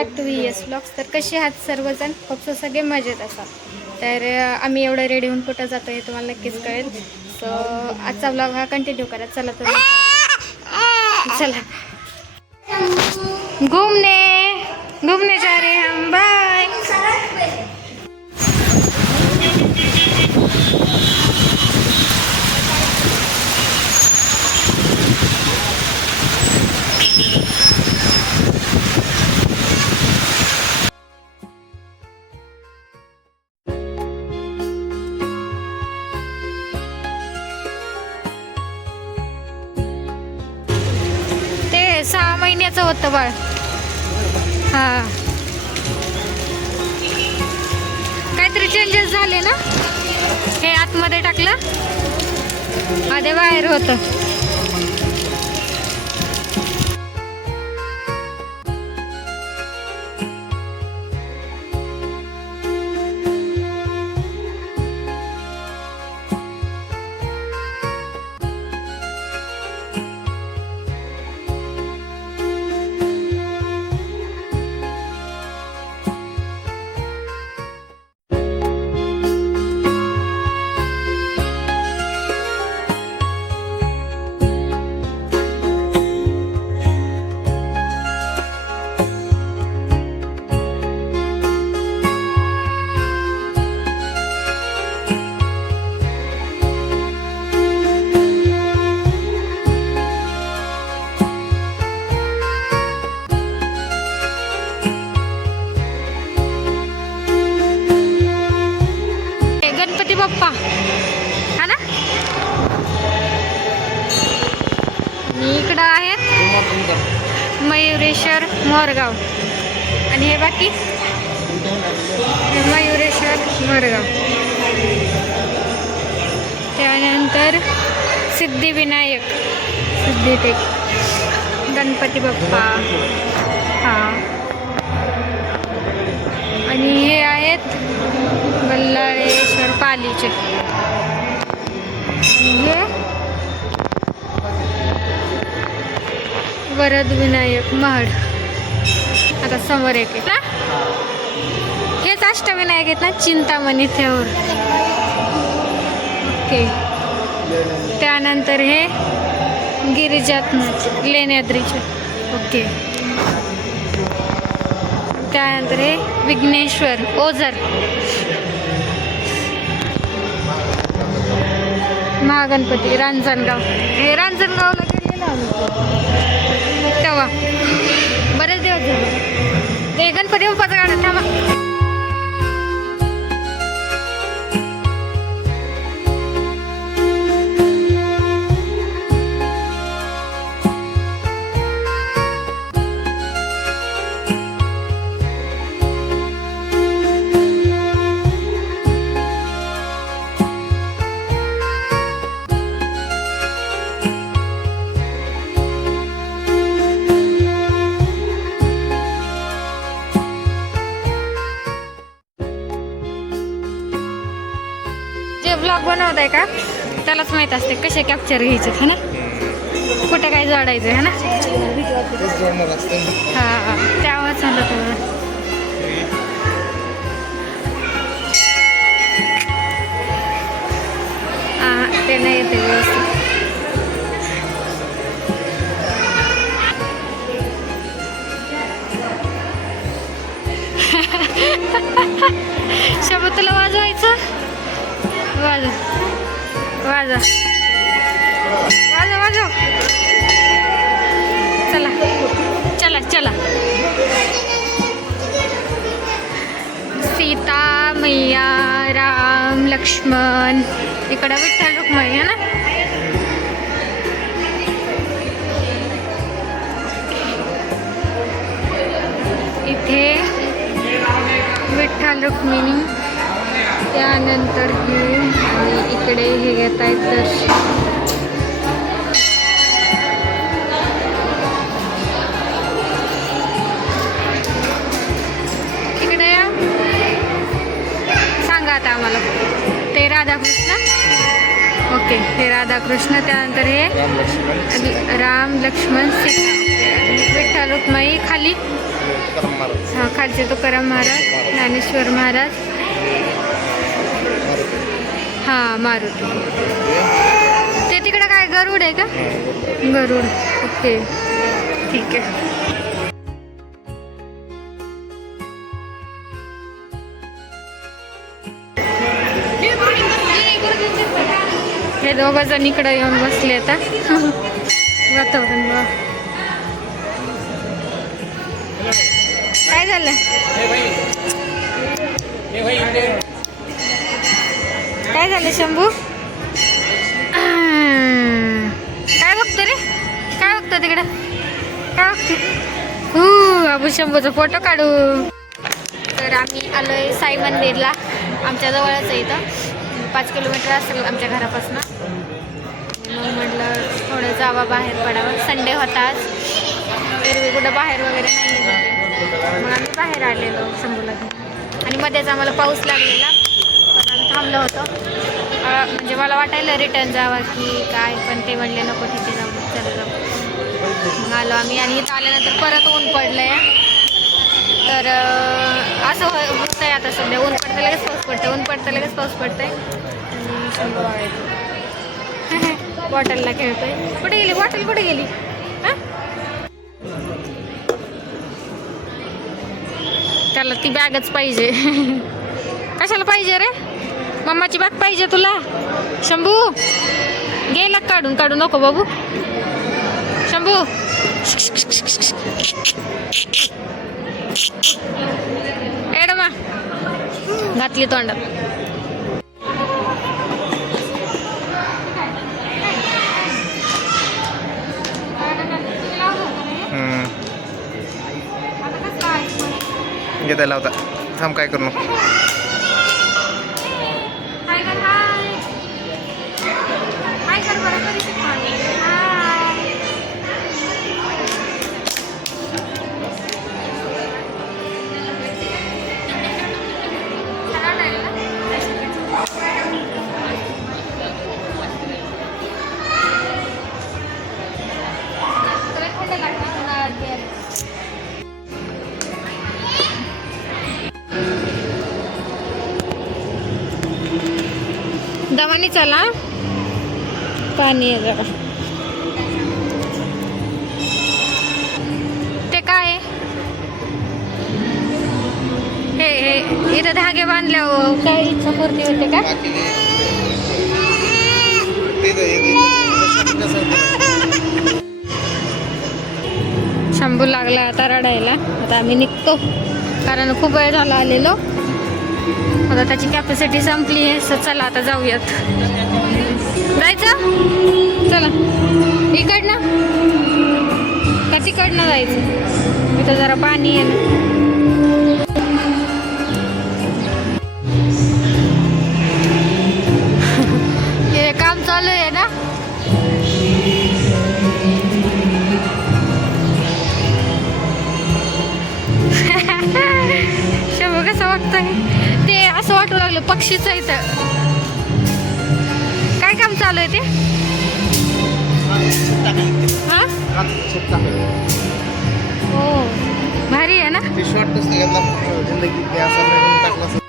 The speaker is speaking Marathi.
Back to VS blogs. तर कसे आहात सर्वजण? खूप सगळे मजेत असाल. तर आम्ही एवढं रेडी होऊन कुठं जातो हे तुम्हाला नक्कीच कळेल. सो आजचा ब्लॉग हा कंटिन्यू करा. चला तर चला घूमने जा रहे हम. बाय. ते 6 महिन्याचं होतं बाळ. हा काहीतरी चेंजेस झाले ना. हे आतमध्ये टाकलं, आधी बाहेर होतं. गणपती बाप्पा हा ना. इकडं आहेत मयुरेश्वर मोरगाव आणि हे बाकी मयुरेश्वर मोरगाव. त्यानंतर सिद्धिविनायक, सिद्धिटेक, गणपती बाप्पा हा. आणि हे आहेत बल्लाळेश्वर पालीचे. हे वरद विनायक महाड. आता समोर एक आहे ना, हेच अष्टविनायक आहेत ना, चिंतामणी थेऊर. ओके. त्यानंतर हे गिरिजात्मज लेण्याद्रीचे. ओके. त्यानंतर हे विघ्नेश्वर ओझर, महागणपती रांजणगाव. हे रांजणगावला गेलेलो आम्ही तेव्हा, बरेच दिवस झाले. ते गणपती बाप्पाचं गाणं थांबा. जे ब्लॉग बनवताय का त्यालाच माहित असते कसे कॅप्चर घ्यायचे है ना, कुठे काय जोडायचं है ना. हा त्यामुळे सांगत हा ते नाही येते व्यवस्थित. शब्द तुला वाजवायचं. वाजव वाजव वाजव वाजव. चला चला चला. सीता मैया, राम लक्ष्मण, इकडं विठ्ठल रुक्मिणी है ना. इथे विठ्ठल रुक्मिणी. त्यानंतर हे इकडे हे घेत आहेत दर्शन. इकडे या, सांगा आता आम्हाला. ते राधाकृष्ण. ओके. हे राधाकृष्ण. त्यानंतर हे राम लक्ष्मण सीता, विठ्ठल रुक्मिणी खाली तुकाराम महाराज. हा खालचे तुकाराम महाराज, ज्ञानेश्वर महाराज, हा मारुती. ते तिकडं काय गरुड आहे का? गरुड. ओके ठीक आहे. हे दोघं जण इकडं येऊन बसले आता. वातावरण बघा. काय झालं? काय झालं शंभू? काय बघतो रे? काय बघतो तिकडं? काय बघतो? बाबू शंभूचा फोटो काढू. तर आम्ही आलोय साई मंदिरला. आमच्या जवळच आहे इथं, 5 किलोमीटर असेल आमच्या घरापासून. मग म्हटलं थोडं जावा, बाहेर पडावं. संडे होता आज, एरवी कुठं बाहेर वगैरे नाही येत. मग आम्ही बाहेर आलेलो शंभूला घेऊन. आणि मध्येच आम्हाला पाऊस लागलेला, पण आम्ही थांबलो होतो. म्हणजे मला वाटायला रिटर्न जावा की काय, पण ते म्हणले नको तिथे जाऊ, चला जाऊ. मग आलो आम्ही. आणि इथं आल्यानंतर परत ऊन पडलं आहे. तर असं होतं आहे आता सध्या. ऊन पडतं लगेच पाऊस पडतं, ऊन पडतं लगेच पाऊस पडतं आहे. आणि शंभू बघायचं बॉटलला खेळतोय. कुठे गेली बॉटल? कुठे गेली? हां, त्याला ती बॅगच पाहिजे. कशाला पाहिजे रे? मम्माची बॅग पाहिजे तुला? शंभू गेला काढून. काढू नको बाबू. शंभू एडमा घातली तोंडात. घेतायला होता. थांब, काय करू नको. दमानी चला, पाणी आहे जरा. ते काय हे इथं धागे बांधल्यावर काय इच्छा पूर्ती होते का? शंभू लागला आता रडायला. आता आम्ही निघतो, कारण खूप वेळ झाला आलेलो. आता त्याची कॅपॅसिटी संपली आहे. सो चला आता जाऊयात. जायचं? चला. इकडनं का तिकडनं जायचं? इथं जरा पाणी आहे ना. हे काम चालू आहे ना. शंभू कसं वागतंय? ते असं वाटू लागलं पक्षीचं इथं. काय काम चालू आहे ते? हा, हो भारी आहे ना. शॉर्ट कसं जिंदगी